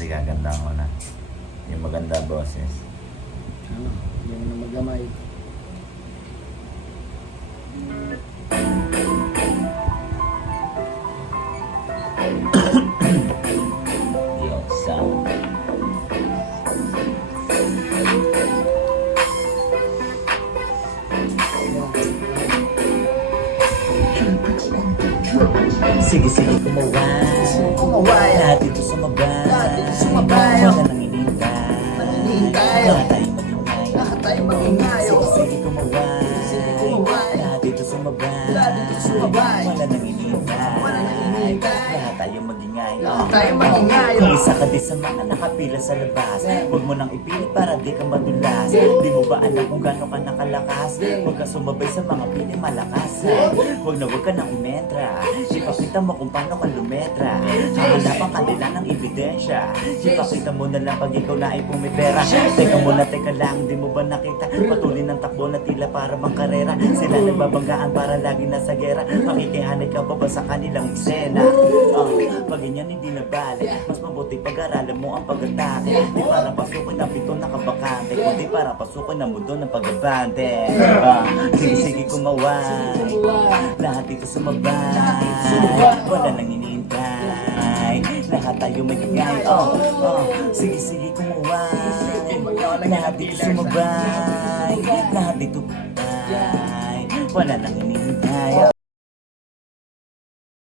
Hindi gaganda ko na. Yung maganda boses. Ano, hindi mo na magamay. Yung sound. Sige, kumaway. Lahat dito sumabay. Wala nang inintay. Lahat tayo magingay. Sige, kumaway. Lahat dito sumabay. Wala nang inintay. Lahat tayo magingay. Kung isa ka di sa mga nakapila sa labas, huwag mo nang ipilit para di ka madulas. Di mo ba alam kung gano'n ka nakalakas? Huwag ka sumabay sa mga piling malakas. Huwag ka nang umentra. Ipakita mo kung paano ka lumetra. Hahanapan ka nila ng ebidensya. Ipakita mo na lang pag ikaw na ay pumipera. Teka lang, di mo ba nakita? Patuloy ng takbo na tila para bang karera. Sila nagbabanggaan para lagi nasa gera. Makikihanay ka pa ba sa kanilang eksena? Pag ganyan hindi na bale, mas mabuti pag-aralan mo ang pag-atake. Di para pasukin ang pito na kabakante, kundi para pasukin ang mundo ng pag-abante. Sige, kumaway. Lahat dito sumabay. Wala nang inintay. Lahat tayo magingay. Sige, kumaway. Lahat dito sumabay. Lahat dito wala nang inintay.